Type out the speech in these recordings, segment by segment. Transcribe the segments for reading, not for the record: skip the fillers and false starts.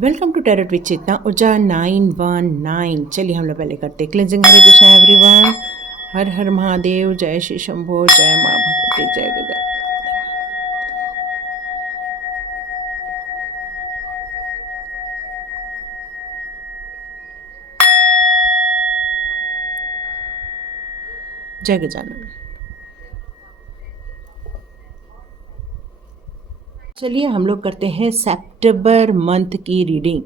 Welcome to tarot with चेतना ऊर्जा 919। चलिए हम लोग पहले करते हैं क्लेंजिंग। हरे कृष्णा एवरीवन, हर हर महादेव, जय श्री शंभो, जय माँ भगवती, जय गजा, जय गजानन। चलिए हम लोग करते हैं सितंबर मंथ की रीडिंग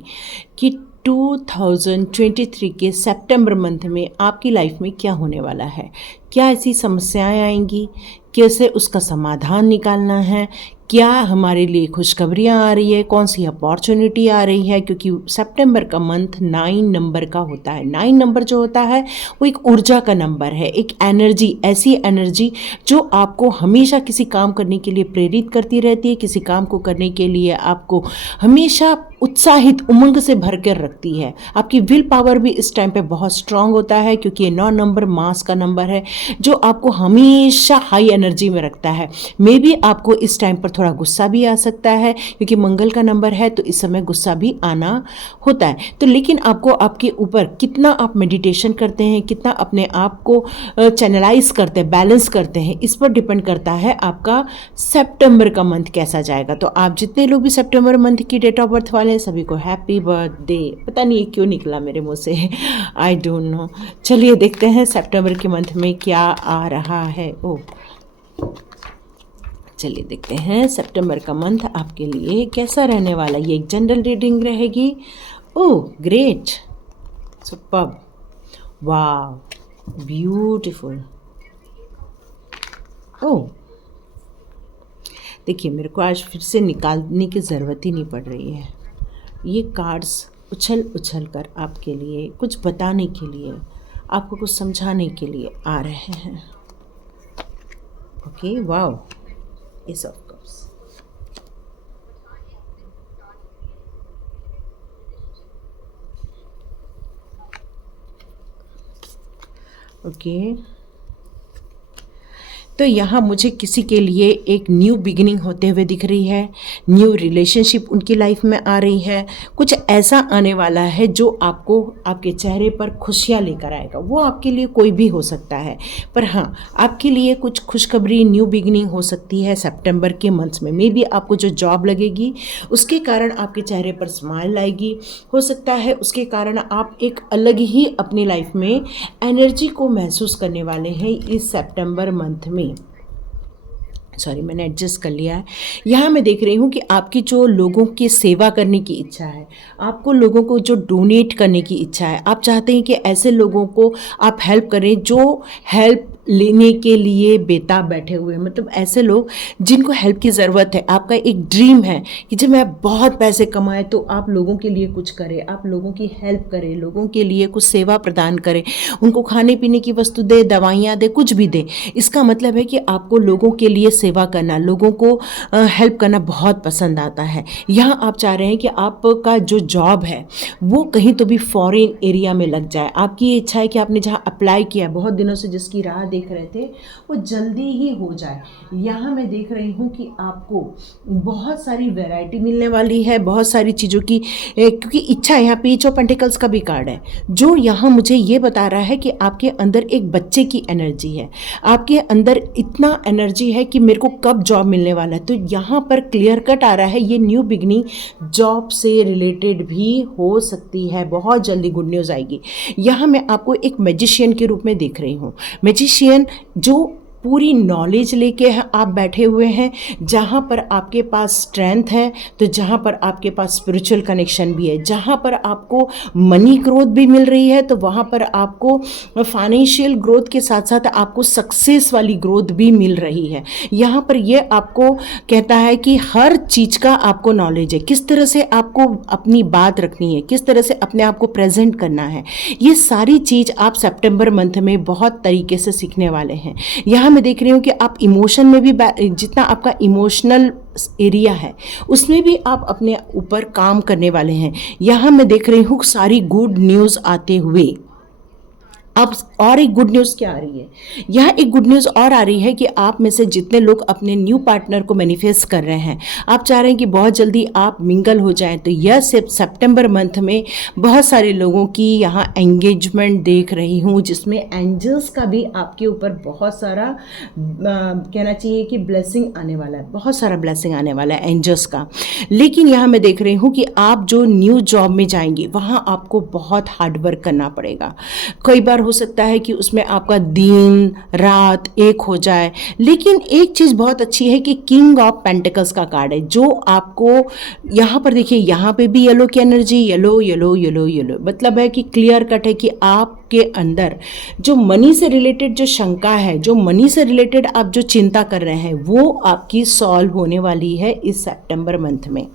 कि 2023 के सितंबर मंथ में आपकी लाइफ में क्या होने वाला है, क्या ऐसी समस्याएं आएंगी, कैसे उसका समाधान निकालना है, क्या हमारे लिए खुशखबरियाँ आ रही है, कौन सी अपॉर्चुनिटी आ रही है। क्योंकि सितंबर का मंथ 9 नंबर का होता है। 9 नंबर जो होता है वो एक ऊर्जा का नंबर है, एक एनर्जी, ऐसी एनर्जी जो आपको हमेशा किसी काम करने के लिए प्रेरित करती रहती है, किसी काम को करने के लिए आपको हमेशा उत्साहित, उमंग से भर कर रखती है। आपकी विल पावर भी इस टाइम पे बहुत स्ट्रांग होता है क्योंकि ये 9 नंबर मास का नंबर है जो आपको हमेशा हाई एनर्जी में रखता है। मे बी आपको इस टाइम पर थोड़ा गुस्सा भी आ सकता है क्योंकि मंगल का नंबर है, तो इस समय गुस्सा भी आना होता है। तो लेकिन आपको आपके ऊपर कितना आप मेडिटेशन करते हैं, कितना अपने आप को चैनलाइज करते हैं, बैलेंस करते हैं, इस पर डिपेंड करता है आपका सितंबर का मंथ कैसा जाएगा। तो आप जितने लोग भी सितंबर मंथ की डेट ऑफ बर्थ वाले हैं सभी को हैप्पी बर्थडे। पता नहीं ये क्यों निकला मेरे मुंह से, आई डोंट नो। चलिए देखते हैं सितंबर के मंथ में क्या आ रहा है। चलिए देखते हैं सितंबर का मंथ आपके लिए कैसा रहने वाला है। ये एक जनरल रीडिंग रहेगी। ओह ग्रेट, सुपर्ब, वाव, ब्यूटीफुल। ओह देखिए, मेरे को आज फिर से निकालने की ज़रूरत ही नहीं पड़ रही है। ये कार्ड्स उछल उछल कर आपके लिए कुछ बताने के लिए, आपको कुछ समझाने के लिए आ रहे हैं। Okay, wow, S of cups. Okay, तो यहाँ मुझे किसी के लिए एक न्यू बिगिनिंग होते हुए दिख रही है, न्यू रिलेशनशिप उनकी लाइफ में आ रही है। कुछ ऐसा आने वाला है जो आपको आपके चेहरे पर खुशियाँ लेकर आएगा। वो आपके लिए कोई भी हो सकता है, पर हाँ, आपके लिए कुछ खुशखबरी, न्यू बिगिनिंग हो सकती है सितंबर के मंथ में। मे बी आपको जो जॉब लगेगी उसके कारण आपके चेहरे पर स्माइल आएगी। हो सकता है उसके कारण आप एक अलग ही अपनी लाइफ में एनर्जी को महसूस करने वाले हैं इस सितंबर मंथ में। सॉरी, मैंने एडजस्ट कर लिया है। यहाँ मैं देख रही हूँ कि आपकी जो लोगों की सेवा करने की इच्छा है, आपको लोगों को जो डोनेट करने की इच्छा है, आप चाहते हैं कि ऐसे लोगों को आप हेल्प करें जो हेल्प लेने के लिए बेताब बैठे हुए हैं। मतलब ऐसे लोग जिनको हेल्प की ज़रूरत है। आपका एक ड्रीम है कि जब मैं बहुत पैसे कमाए तो आप लोगों के लिए कुछ करें, आप लोगों की हेल्प करें, लोगों के लिए कुछ सेवा प्रदान करें, उनको खाने पीने की वस्तु दे, दवाइयाँ दे, कुछ भी दे। इसका मतलब है कि आपको लोगों के लिए सेवा करना, लोगों को हेल्प करना बहुत पसंद आता है। यहाँ आप चाह रहे हैं कि आपका जो जॉब है वो कहीं तो भी फॉरेन एरिया में लग जाए। आपकी ये इच्छा है कि आपने जहाँ अप्लाई किया, बहुत दिनों से जिसकी राह देख रहे थे, वो जल्दी ही हो जाए। यहाँ मैं देख रही हूँ कि आपको बहुत सारी वैरायटी मिलने वाली है, बहुत सारी चीज़ों की, क्योंकि इच्छा, यहाँ पेज ऑफ पेंटिकल्स का भी कार्ड है जो यहाँ मुझे ये बता रहा है कि आपके अंदर एक बच्चे की एनर्जी है, आपके अंदर इतना एनर्जी है कि मेरे को कब जॉब मिलने वाला है। तो यहाँ पर क्लियर कट आ रहा है ये न्यू बिगनिंग जॉब से रिलेटेड भी हो सकती है। बहुत जल्दी गुड न्यूज़ आएगी। यहाँ मैं आपको एक मैजिशियन के रूप में देख रही हूँ। मैजिशियन जो पूरी नॉलेज लेके आप बैठे हुए हैं, जहाँ पर आपके पास स्ट्रेंथ है, तो जहाँ पर आपके पास स्पिरिचुअल कनेक्शन भी है, जहाँ पर आपको मनी ग्रोथ भी मिल रही है, तो वहाँ पर आपको फाइनेंशियल ग्रोथ के साथ साथ आपको सक्सेस वाली ग्रोथ भी मिल रही है। यहाँ पर ये आपको कहता है कि हर चीज़ का आपको नॉलेज है, किस तरह से आपको अपनी बात रखनी है, किस तरह से अपने आप को प्रेजेंट करना है। ये सारी चीज़ आप सितंबर मंथ में बहुत तरीके से सीखने वाले हैं। यहाँ मैं देख रही हूँ कि आप इमोशन में भी, जितना आपका इमोशनल एरिया है उसमें भी आप अपने ऊपर काम करने वाले हैं। यहाँ मैं देख रही हूँ सारी गुड न्यूज़ आते हुए। अब और एक गुड न्यूज़ क्या आ रही है, यह एक गुड न्यूज़ और आ रही है कि आप में से जितने लोग अपने न्यू पार्टनर को मैनिफेस्ट कर रहे हैं, आप चाह रहे हैं कि बहुत जल्दी आप मिंगल हो जाएं, तो यह सिर्फ सितंबर मंथ में बहुत सारे लोगों की यहाँ एंगेजमेंट देख रही हूँ, जिसमें एंजल्स का भी आपके ऊपर बहुत सारा कहना चाहिए कि ब्लेसिंग आने वाला है, बहुत सारा ब्लेसिंग आने वाला है एंजल्स का। लेकिन यहाँ मैं देख रही हूँ कि आप जो न्यू जॉब में जाएंगे वहाँ आपको बहुत हार्ड वर्क करना पड़ेगा। कई बार हो सकता है कि उसमें आपका दिन रात एक हो जाए, लेकिन एक चीज़ बहुत अच्छी है कि किंग ऑफ पेंटिकल्स का कार्ड है, जो आपको यहाँ पर देखिए, यहाँ पे भी येलो की energy, yellow yellow yellow yellow, मतलब है कि क्लियर कट है कि आपके अंदर जो मनी से रिलेटेड जो शंका है, जो मनी से रिलेटेड आप जो चिंता कर रहे हैं, वो आपकी सॉल्व होने वाली है इस सितंबर मंथ में।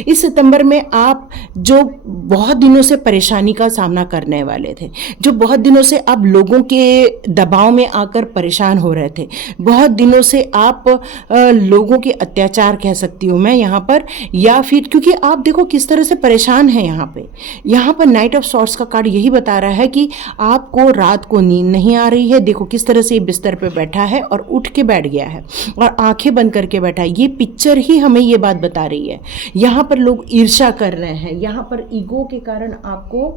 इस सितंबर में आप जो बहुत दिनों से परेशानी का सामना करने वाले थे, जो बहुत दिनों से आप लोगों के दबाव में आकर परेशान हो रहे थे, बहुत दिनों से आप लोगों के अत्याचार कह सकती हूँ मैं यहाँ पर, या फिर क्योंकि आप देखो किस तरह से परेशान हैं यहाँ पर नाइट ऑफ सॉर्ड्स का कार्ड यही बता रहा है कि आपको रात को नींद नहीं आ रही है। देखो किस तरह से ये बिस्तर पे बैठा है और उठ के बैठ गया है और आंखें बंद करके बैठा है। ये पिक्चर ही हमें ये बात बता रही है। यहाँ पर लोग ईर्ष्या कर रहे हैं, यहाँ पर ईगो के कारण आपको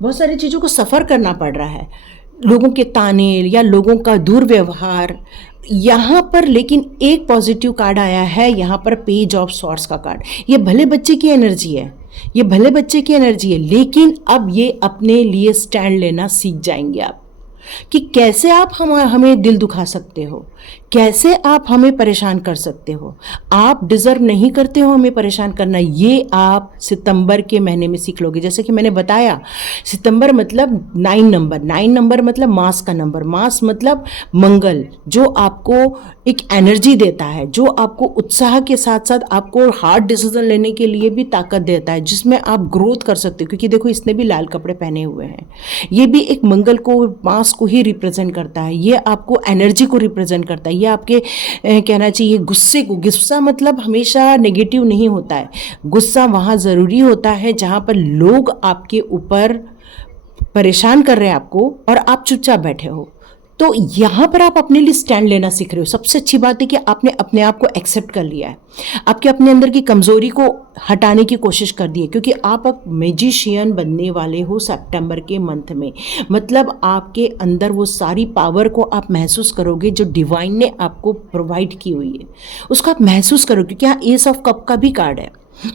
बहुत सारी चीज़ों को सफ़र करना पड़ रहा है, लोगों के ताने या लोगों का दुर्व्यवहार यहाँ पर। लेकिन एक पॉजिटिव कार्ड आया है यहाँ पर, पेज ऑफ सॉर्ड्स का कार्ड। ये भले बच्चे की एनर्जी है, ये भले बच्चे की एनर्जी है, लेकिन अब ये अपने लिए स्टैंड लेना सीख जाएंगे आप, कि कैसे आप हमें दिल दुखा सकते हो, कैसे आप हमें परेशान कर सकते हो। आप डिज़र्व नहीं करते हो हमें परेशान करना, ये आप सितंबर के महीने में सीख लोगे। जैसे कि मैंने बताया, सितंबर मतलब 9 नंबर मतलब मास का नंबर, मास मतलब मंगल, जो आपको एक एनर्जी देता है, जो आपको उत्साह के साथ साथ आपको हार्ड डिसीजन लेने के लिए भी ताकत देता है, जिसमें आप ग्रोथ कर सकते हो। क्योंकि देखो इसने भी लाल कपड़े पहने हुए हैं, ये भी एक मंगल को, मास को ही रिप्रेजेंट करता है, ये आपको एनर्जी को रिप्रेजेंट करता है, ये आपके कहना चाहिए गुस्से को। गुस्सा मतलब हमेशा नेगेटिव नहीं होता है, गुस्सा वहाँ ज़रूरी होता है जहाँ पर लोग आपके ऊपर परेशान कर रहे हैं आपको और आप चुपचाप बैठे हो। तो यहाँ पर आप अपने लिए स्टैंड लेना सीख रहे हो। सबसे अच्छी बात है कि आपने अपने आप को एक्सेप्ट कर लिया है, आपके अपने अंदर की कमज़ोरी को हटाने की कोशिश कर दी है, क्योंकि आप अब मैजिशियन बनने वाले हो सितंबर के मंथ में। मतलब आपके अंदर वो सारी पावर को आप महसूस करोगे जो डिवाइन ने आपको प्रोवाइड की हुई है, उसको आप महसूस करो। क्योंकि यहाँ एस ऑफ कप का भी कार्ड है,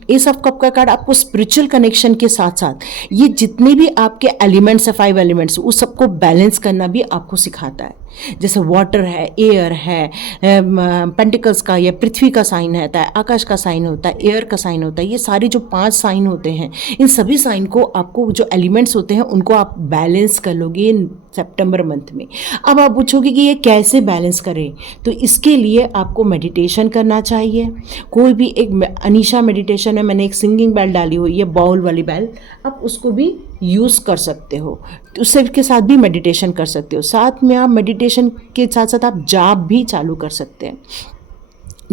एस ऑफ कप का कार्ड आपको स्पिरिचुअल कनेक्शन के साथ साथ ये जितने भी आपके एलिमेंट्स है, 5 एलिमेंट्स, उस सबको बैलेंस करना भी आपको सिखाता है। जैसे वाटर है, एयर है, पेंटिकल्स का या पृथ्वी का साइन होता है, आकाश का साइन होता है, एयर का साइन होता है, ये सारे जो 5 साइन होते हैं, इन सभी साइन को आपको, जो एलिमेंट्स होते हैं उनको आप बैलेंस कर लोगे सितंबर मंथ में। अब आप पूछोगे कि ये कैसे बैलेंस करें, तो इसके लिए आपको मेडिटेशन करना चाहिए। कोई भी एक अनीशा मेडिटेशन है, मैंने एक सिंगिंग बेल डाली हुई है, बाउल वाली बेल, आप उसको भी यूज़ कर सकते हो, तो उससे के साथ भी मेडिटेशन कर सकते हो। साथ में आप मेडिटेशन के साथ साथ आप जाप भी चालू कर सकते हैं।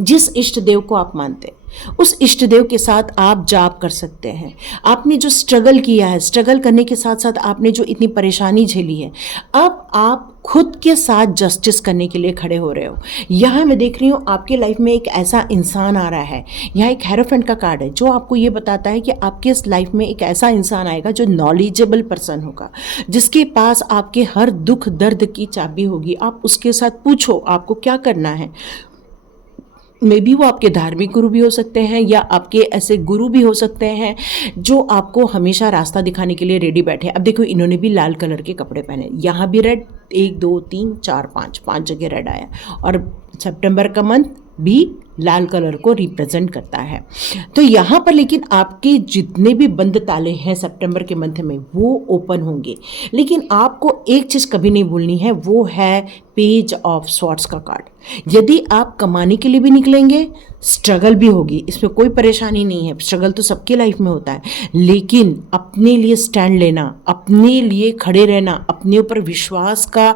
जिस इष्ट देव को आप मानते हैं उस इष्ट देव के साथ आप जाप कर सकते हैं। आपने जो स्ट्रगल किया है, स्ट्रगल करने के साथ साथ आपने जो इतनी परेशानी झेली है, अब आप खुद के साथ जस्टिस करने के लिए खड़े हो रहे हो। यहाँ मैं देख रही हूँ आपके लाइफ में एक ऐसा इंसान आ रहा है, यहाँ एक हेरोफेंट का कार्ड है जो आपको ये बताता है कि आपके इस लाइफ में एक ऐसा इंसान आएगा जो नॉलेजेबल पर्सन होगा, जिसके पास आपके हर दुख दर्द की चाबी होगी। आप उसके साथ पूछो आपको क्या करना है। मे बी वो आपके धार्मिक गुरु भी हो सकते हैं या आपके ऐसे गुरु भी हो सकते हैं जो आपको हमेशा रास्ता दिखाने के लिए रेडी बैठे हैं। अब देखो इन्होंने भी लाल कलर के कपड़े पहने, यहाँ भी रेड, 1 2 3 4 5 जगह रेड आया, और सितंबर का मंथ भी लाल कलर को रिप्रेजेंट करता है। तो यहाँ पर लेकिन आपके जितने भी बंद ताले हैं सितंबर के मंथ में वो ओपन होंगे। लेकिन आपको एक चीज़ कभी नहीं भूलनी है, वो है पेज ऑफ स्वॉर्ड्स का कार्ड। यदि आप कमाने के लिए भी निकलेंगे, स्ट्रगल भी होगी, इसमें कोई परेशानी नहीं है, स्ट्रगल तो सबके लाइफ में होता है, लेकिन अपने लिए स्टैंड लेना, अपने लिए खड़े रहना, अपने ऊपर विश्वास का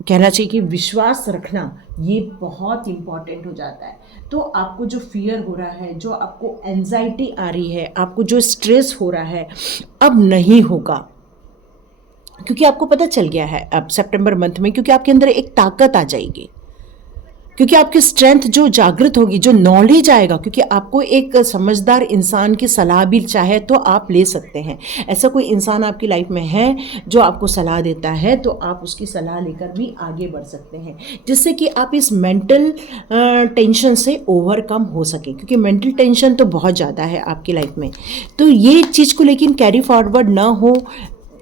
कहना चाहिए कि विश्वास रखना ये बहुत इम्पॉर्टेंट हो जाता है। तो आपको जो फियर हो रहा है, जो आपको एंजाइटी आ रही है, आपको जो स्ट्रेस हो रहा है, अब नहीं होगा, क्योंकि आपको पता चल गया है अब सितंबर मंथ में, क्योंकि आपके अंदर एक ताकत आ जाएगी, क्योंकि आपकी स्ट्रेंथ जो जागृत होगी, जो नॉलेज आएगा, क्योंकि आपको एक समझदार इंसान की सलाह भी चाहे तो आप ले सकते हैं। ऐसा कोई इंसान आपकी लाइफ में है जो आपको सलाह देता है, तो आप उसकी सलाह लेकर भी आगे बढ़ सकते हैं, जिससे कि आप इस मेंटल टेंशन से ओवरकम हो सके, क्योंकि मेंटल टेंशन तो बहुत ज़्यादा है आपकी लाइफ में। तो ये चीज़ को लेकिन कैरी फॉरवर्ड ना हो,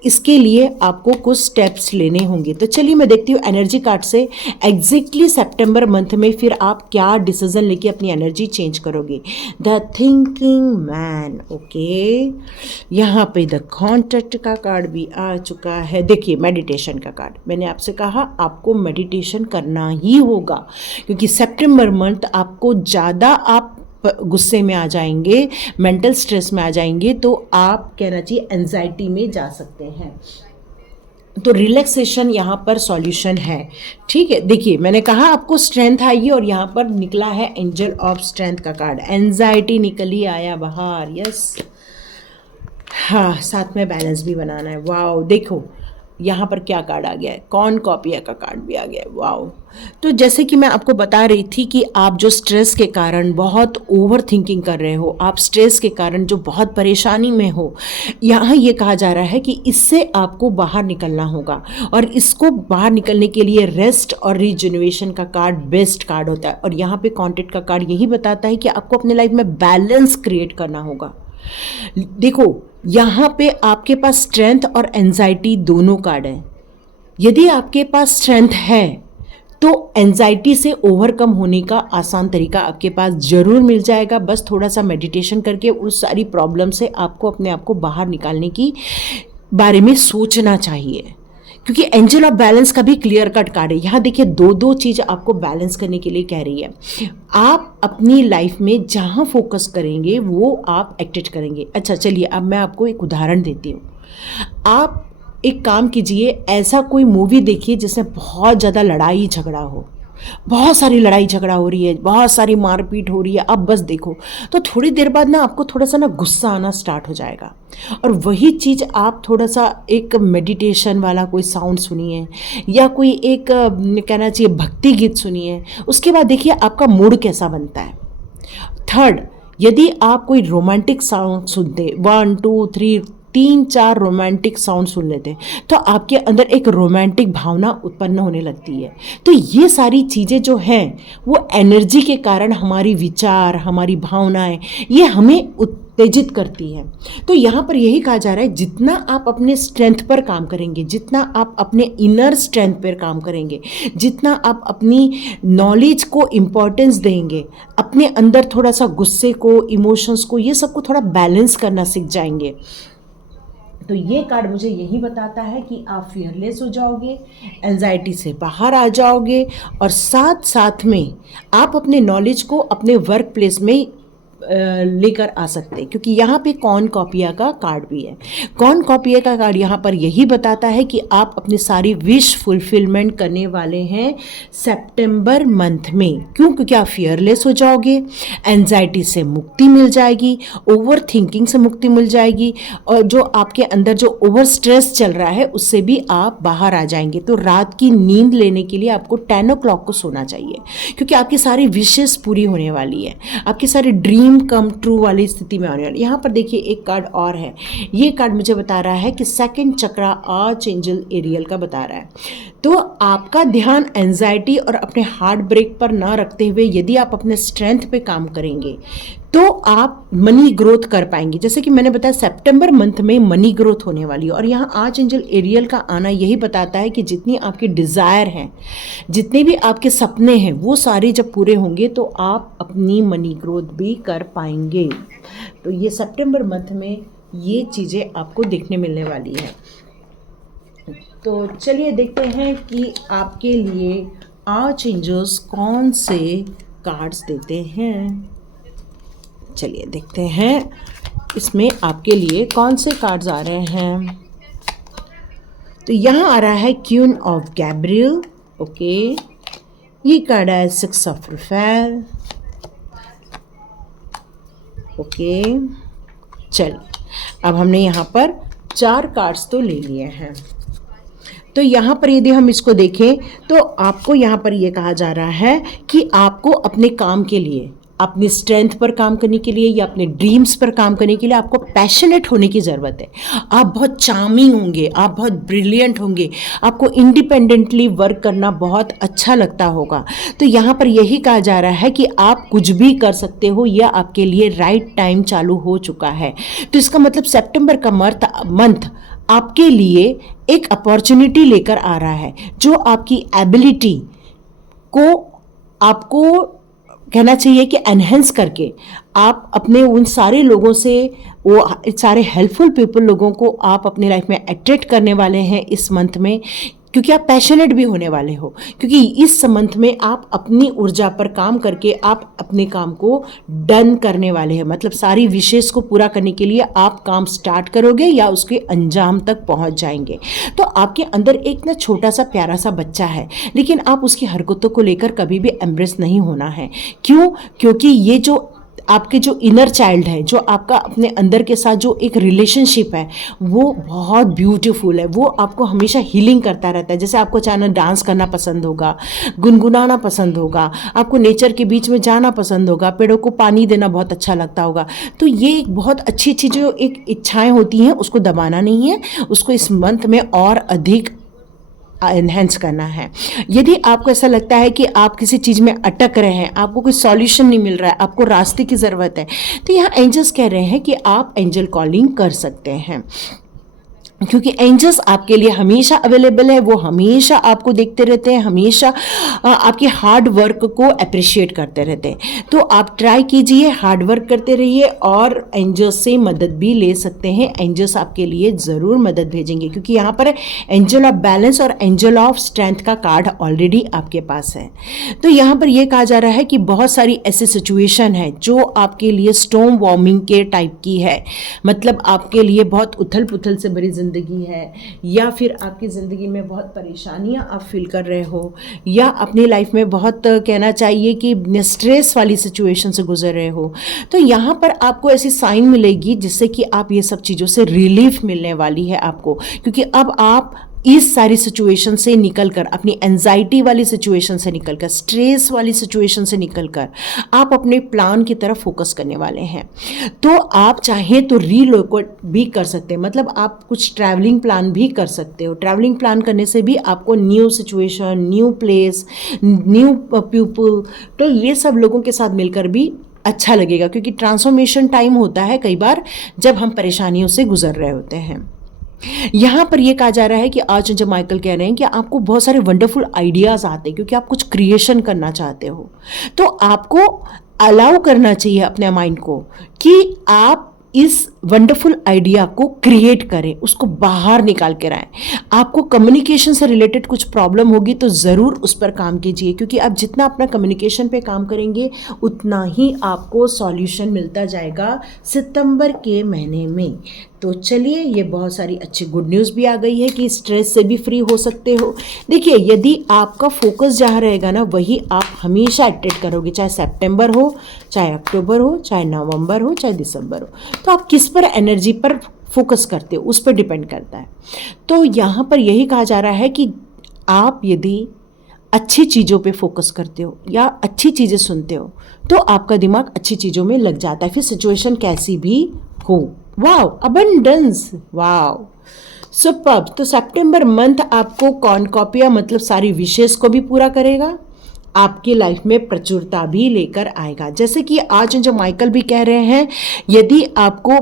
इसके लिए आपको कुछ स्टेप्स लेने होंगे। तो चलिए मैं देखती हूँ एनर्जी कार्ड से एग्जैक्टली सितंबर मंथ में फिर आप क्या डिसीजन लेके अपनी एनर्जी चेंज करोगे। द थिंकिंग मैन, ओके, यहाँ पे द कॉन्ट्रैक्ट का कार्ड भी आ चुका है। देखिए मेडिटेशन का कार्ड, मैंने आपसे कहा आपको मेडिटेशन करना ही होगा, क्योंकि सितंबर मंथ आपको ज़्यादा आप गुस्से में आ जाएंगे, मेंटल स्ट्रेस में आ जाएंगे, तो आप कहना चाहिए एंजाइटी में जा सकते हैं। तो रिलैक्सेशन यहाँ पर सॉल्यूशन है, ठीक है। देखिए मैंने कहा आपको स्ट्रेंथ आएगी, और यहाँ पर निकला है एंजल ऑफ स्ट्रेंथ का कार्ड, एंजाइटी निकली आया बाहर, यस। हाँ, साथ में बैलेंस भी बनाना है। वाओ, देखो यहाँ पर क्या कार्ड आ गया है, कॉर्नकोपिया का कार्ड भी आ गया है। वाओ, तो जैसे कि मैं आपको बता रही थी कि आप जो स्ट्रेस के कारण बहुत ओवर थिंकिंग कर रहे हो, आप स्ट्रेस के कारण जो बहुत परेशानी में हो, यहाँ ये कहा जा रहा है कि इससे आपको बाहर निकलना होगा, और इसको बाहर निकलने के लिए रेस्ट और रिजेन्युएशन का कार्ड बेस्ट कार्ड होता है। और यहाँ पे कॉन्टेक्ट का कार्ड यही बताता है कि आपको अपने लाइफ में बैलेंस क्रिएट करना होगा। देखो यहाँ पे आपके पास स्ट्रेंथ और एंजाइटी दोनों कार्ड हैं। यदि आपके पास स्ट्रेंथ है तो एंजाइटी से ओवरकम होने का आसान तरीका आपके पास जरूर मिल जाएगा। बस थोड़ा सा मेडिटेशन करके उस सारी प्रॉब्लम से आपको अपने आप को बाहर निकालने की बारे में सोचना चाहिए, क्योंकि एंजल ऑफ बैलेंस का भी क्लियर कट कार्ड है। यहाँ देखिए दो चीज़ आपको बैलेंस करने के लिए कह रही है। आप अपनी लाइफ में जहाँ फोकस करेंगे वो आप एक्टेट करेंगे। अच्छा चलिए अब मैं आपको एक उदाहरण देती हूँ। आप एक काम कीजिए, ऐसा कोई मूवी देखिए जिसमें बहुत ज़्यादा लड़ाई झगड़ा हो, बहुत सारी लड़ाई झगड़ा हो रही है, बहुत सारी मारपीट हो रही है। अब बस देखो तो थोड़ी देर बाद ना आपको थोड़ा सा ना गुस्सा आना स्टार्ट हो जाएगा, और वही चीज़ आप थोड़ा सा एक मेडिटेशन वाला कोई साउंड सुनिए, या कोई एक कहना चाहिए भक्ति गीत सुनिए, उसके बाद देखिए आपका मूड कैसा बनता है। थर्ड, यदि आप कोई रोमांटिक साउंड सुनते, 1 2 3 3 4 रोमांटिक साउंड सुन लेते हैं, तो आपके अंदर एक रोमांटिक भावना उत्पन्न होने लगती है। तो ये सारी चीज़ें जो हैं वो एनर्जी के कारण हमारी विचार, हमारी भावनाएं, ये हमें उत्तेजित करती है। तो यहाँ पर यही कहा जा रहा है, जितना आप अपने स्ट्रेंथ पर काम करेंगे, जितना आप अपने इनर स्ट्रेंथ पर काम करेंगे, जितना आप अपनी नॉलेज को इम्पोर्टेंस देंगे, अपने अंदर थोड़ा सा गुस्से को, इमोशंस को, ये सबको थोड़ा बैलेंस करना सीख जाएंगे। तो ये कार्ड मुझे यही बताता है कि आप फियरलेस हो जाओगे, एंजाइटी से बाहर आ जाओगे, और साथ साथ में आप अपने नॉलेज को अपने वर्क प्लेस में लेकर आ सकते हैं, क्योंकि यहाँ पे कॉर्नकोपिया का कार्ड भी है। कॉर्नकोपिया का कार्ड यहाँ पर यही बताता है कि आप अपनी सारी विश फुलफिलमेंट करने वाले हैं सितंबर मंथ में। क्यों? क्योंकि आप फियरलेस हो जाओगे, एंजाइटी से मुक्ति मिल जाएगी, ओवर थिंकिंग से मुक्ति मिल जाएगी, और जो आपके अंदर जो ओवर स्ट्रेस चल रहा है उससे भी आप बाहर आ जाएंगे। तो रात की नींद लेने के लिए आपको 10 o'clock को सोना चाहिए, क्योंकि आपकी सारी विशेस पूरी होने वाली है, आपकी सारी ड्रीम कम ट्रू वाली स्थिति में आने वाली। यहाँ पर देखिए एक कार्ड और है, ये कार्ड मुझे बता रहा है कि सेकंड चक्रा आर्चएंजल एरियल का बता रहा है। तो आपका ध्यान एंजाइटी और अपने हार्ट ब्रेक पर ना रखते हुए यदि आप अपने स्ट्रेंथ पे काम करेंगे तो आप मनी ग्रोथ कर पाएंगे। जैसे कि मैंने बताया सितंबर मंथ में मनी ग्रोथ होने वाली है, और यहाँ आर्चएंजल एरियल का आना यही बताता है कि जितनी आपकी डिज़ायर हैं, जितने भी आपके सपने हैं, वो सारे जब पूरे होंगे तो आप अपनी मनी ग्रोथ भी कर पाएंगे। तो ये सितंबर मंथ में ये चीज़ें आपको देखने मिलने वाली है। तो चलिए देखते हैं कि आपके लिए आर्चएंजल्स कौन से कार्ड्स देते हैं। चलिए देखते हैं इसमें आपके लिए कौन से कार्ड्स आ रहे हैं। तो यहाँ आ रहा है क्वीन ऑफ गैब्रियल, ओके, ये कार्ड है 6 ऑफ रुपये। ओके, चलिए अब हमने यहाँ पर 4 कार्ड्स तो ले लिए हैं। तो यहाँ पर यदि हम इसको देखें तो आपको यहाँ पर ये कहा जा रहा है कि आपको अपने काम के लिए, अपनी स्ट्रेंथ पर काम करने के लिए या अपने ड्रीम्स पर काम करने के लिए आपको पैशनेट होने की ज़रूरत है। आप बहुत चार्मिंग होंगे, आप बहुत ब्रिलियंट होंगे, आपको इंडिपेंडेंटली वर्क करना बहुत अच्छा लगता होगा। तो यहाँ पर यही कहा जा रहा है कि आप कुछ भी कर सकते हो, यह आपके लिए राइट टाइम चालू हो चुका है। तो इसका मतलब सितंबर का मंथ आपके लिए एक अपॉर्चुनिटी लेकर आ रहा है, जो आपकी एबिलिटी को आपको कहना चाहिए कि एनहेंस करके आप अपने उन सारे लोगों से, वो सारे हेल्पफुल पीपल लोगों को आप अपने लाइफ में अट्रैक्ट करने वाले हैं इस मंथ में, क्योंकि आप पैशनेट भी होने वाले हो। क्योंकि इस मंथ में आप अपनी ऊर्जा पर काम करके आप अपने काम को डन करने वाले हैं, मतलब सारी विशेष को पूरा करने के लिए आप काम स्टार्ट करोगे या उसके अंजाम तक पहुंच जाएंगे। तो आपके अंदर एक ना छोटा सा प्यारा सा बच्चा है, लेकिन आप उसकी हरकतों को लेकर कभी भी एम्ब्रेस नहीं होना है। क्यों? क्योंकि ये जो आपके जो इनर चाइल्ड है, जो आपका अपने अंदर के साथ जो एक रिलेशनशिप है, वो बहुत ब्यूटीफुल है। वो आपको हमेशा हीलिंग करता रहता है। जैसे आपको चाहे डांस करना पसंद होगा, गुनगुनाना पसंद होगा, आपको नेचर के बीच में जाना पसंद होगा, पेड़ों को पानी देना बहुत अच्छा लगता होगा। तो ये एक बहुत अच्छी अच्छी जो एक इच्छाएं होती हैं, उसको दबाना नहीं है, उसको इस मंथ में और अधिक एनहेंस करना है। यदि आपको ऐसा लगता है कि आप किसी चीज़ में अटक रहे हैं, आपको कोई सॉल्यूशन नहीं मिल रहा है, आपको रास्ते की ज़रूरत है, तो यहाँ एंजल्स कह रहे हैं कि आप एंजल कॉलिंग कर सकते हैं, क्योंकि एंजल्स आपके लिए हमेशा अवेलेबल है। वो हमेशा आपको देखते रहते हैं, हमेशा आपके हार्ड वर्क को अप्रिशिएट करते रहते हैं। तो आप ट्राई कीजिए, हार्ड वर्क करते रहिए और एंजल्स से मदद भी ले सकते हैं। एंजल्स आपके लिए ज़रूर मदद भेजेंगे, क्योंकि यहाँ पर एंजल ऑफ बैलेंस और एंजल ऑफ स्ट्रेंथ का कार्ड ऑलरेडी आपके पास है। तो यहाँ पर यह कहा जा रहा है कि बहुत सारी ऐसी सिचुएशन है जो आपके लिए स्टॉर्म वार्मिंग के टाइप की है, मतलब आपके लिए बहुत उथल पुथल से भरी जिंदगी है, या फिर आपकी ज़िंदगी में बहुत परेशानियां आप फील कर रहे हो, या अपनी लाइफ में बहुत कहना चाहिए कि स्ट्रेस वाली सिचुएशन से गुजर रहे हो। तो यहाँ पर आपको ऐसी साइन मिलेगी जिससे कि आप ये सब चीज़ों से रिलीफ मिलने वाली है आपको, क्योंकि अब आप इस सारी सिचुएशन से निकलकर, अपनी एंजाइटी वाली सिचुएशन से निकलकर, स्ट्रेस वाली सिचुएशन से निकलकर आप अपने प्लान की तरफ फोकस करने वाले हैं। तो आप चाहें तो रीलोकेट भी कर सकते हैं, मतलब आप कुछ ट्रैवलिंग प्लान भी कर सकते हो। ट्रैवलिंग प्लान करने से भी आपको new situation, new place, new people, तो ये सब लोगों के साथ मिलकर भी अच्छा लगेगा, क्योंकि ट्रांसफॉर्मेशन टाइम होता है कई बार जब हम परेशानियों से गुजर रहे होते हैं। यहाँ पर यह कहा जा रहा है कि आज जब माइकल कह रहे हैं कि आपको बहुत सारे वंडरफुल आइडियाज़ आते हैं, क्योंकि आप कुछ क्रिएशन करना चाहते हो, तो आपको अलाउ करना चाहिए अपने माइंड को कि आप इस वंडरफुल आइडिया को क्रिएट करें, उसको बाहर निकाल कर आए। आपको कम्युनिकेशन से रिलेटेड कुछ प्रॉब्लम होगी तो ज़रूर उस पर काम कीजिए, क्योंकि आप जितना अपना कम्युनिकेशन पे काम करेंगे उतना ही आपको सॉल्यूशन मिलता जाएगा सितंबर के महीने में। तो चलिए, ये बहुत सारी अच्छी गुड न्यूज़ भी आ गई है कि स्ट्रेस से भी फ्री हो सकते हो। देखिए, यदि आपका फोकस जहाँ रहेगा ना, वही आप हमेशा अट्रैक्ट करोगे, चाहे सितंबर हो, चाहे अक्टूबर हो, चाहे नवंबर हो, चाहे दिसंबर हो। तो आप किस पर एनर्जी पर फोकस करते हो, उस पर डिपेंड करता है। तो यहाँ पर यही कहा जा रहा है कि आप यदि अच्छी चीज़ों पे फोकस करते हो या अच्छी चीज़ें सुनते हो, तो आपका दिमाग अच्छी चीज़ों में लग जाता है, फिर सिचुएशन कैसी भी हो। Wow, abundance, wow, superb. तो सितंबर मंथ आपको कॉर्नकॉपिया, मतलब सारी विशेष को भी पूरा करेगा, आपकी लाइफ में प्रचुरता भी लेकर आएगा। जैसे कि आज जो माइकल भी कह रहे हैं, यदि आपको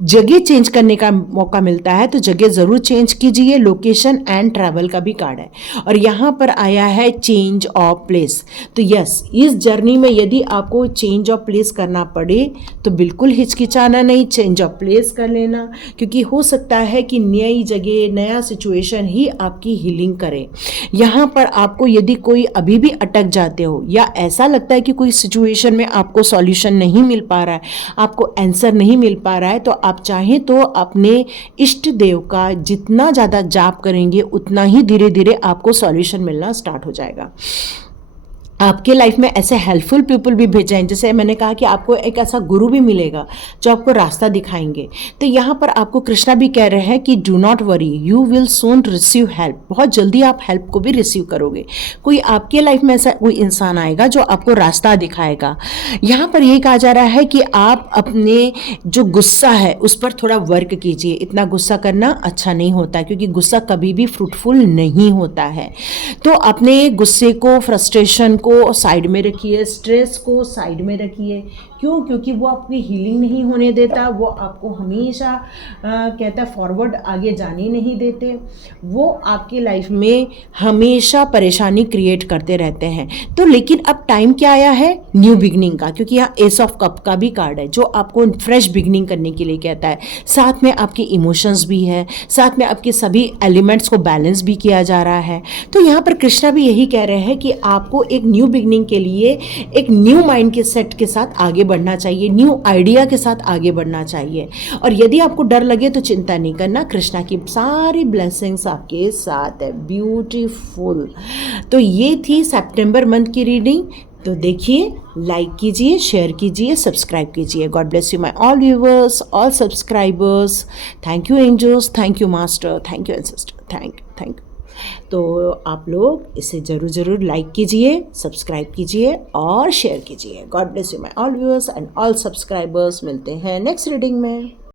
जगह चेंज करने का मौका मिलता है तो जगह ज़रूर चेंज कीजिए। लोकेशन एंड ट्रैवल का भी कार्ड है, और यहाँ पर आया है चेंज ऑफ प्लेस। तो यस, इस जर्नी में यदि आपको चेंज ऑफ प्लेस करना पड़े तो बिल्कुल हिचकिचाना नहीं, चेंज ऑफ प्लेस कर लेना, क्योंकि हो सकता है कि नई जगह, नया सिचुएशन ही आपकी हीलिंग करे। यहाँ पर आपको यदि कोई अभी भी अटक जाते हो या ऐसा लगता है कि कोई सिचुएशन में आपको सॉल्यूशन नहीं मिल पा रहा है, आपको आंसर नहीं मिल पा रहा है, तो आप चाहें तो अपने इष्ट देव का जितना ज़्यादा जाप करेंगे उतना ही धीरे धीरे आपको सॉल्यूशन मिलना स्टार्ट हो जाएगा। आपके लाइफ में ऐसे हेल्पफुल पीपल भी भेज जाएं, जैसे मैंने कहा कि आपको एक ऐसा गुरु भी मिलेगा जो आपको रास्ता दिखाएंगे। तो यहाँ पर आपको कृष्णा भी कह रहे हैं कि do not worry, you will soon receive help. बहुत जल्दी आप हेल्प को भी रिसीव करोगे। कोई आपके लाइफ में ऐसा कोई इंसान आएगा जो आपको रास्ता दिखाएगा। यहाँ पर यही कहा जा रहा है कि आप अपने जो गुस्सा है उस पर थोड़ा वर्क कीजिए। इतना गुस्सा करना अच्छा नहीं होता, क्योंकि गुस्सा कभी भी फ्रूटफुल नहीं होता है। तो अपने गुस्से को, फ्रस्ट्रेशन को साइड में रखिए, स्ट्रेस को साइड में रखिए। क्यों? क्योंकि वो आपकी हीलिंग नहीं होने देता, वो आपको हमेशा कहता है फॉरवर्ड, आगे जाने नहीं देते। वो आपकी लाइफ में हमेशा परेशानी क्रिएट करते रहते हैं। तो लेकिन अब टाइम क्या आया है? न्यू बिगनिंग का, क्योंकि यहाँ एस ऑफ कप का भी कार्ड है जो आपको फ्रेश बिगनिंग करने के लिए कहता है। साथ में आपके इमोशंस भी है, साथ में आपके सभी एलिमेंट्स को बैलेंस भी किया जा रहा है। तो यहाँ पर कृष्णा भी यही कह रहे हैं कि आपको एक न्यू बिगनिंग के लिए एक न्यू माइंड के सेट के साथ आगे बढ़ना चाहिए, न्यू आइडिया के साथ आगे बढ़ना चाहिए। और यदि आपको डर लगे तो चिंता नहीं करना, कृष्णा की सारी ब्लेसिंग्स आपके साथ है। ब्यूटीफुल। तो ये थी सितंबर मंथ की रीडिंग। तो देखिए, लाइक कीजिए, शेयर कीजिए, सब्सक्राइब कीजिए। God bless you my all viewers, all subscribers. Thank you angels, thank you master, thank you ancestor, thank you. तो आप लोग इसे ज़रूर लाइक कीजिए, सब्सक्राइब कीजिए और शेयर कीजिए। God bless you my all viewers and all subscribers. मिलते हैं नेक्स्ट रीडिंग में।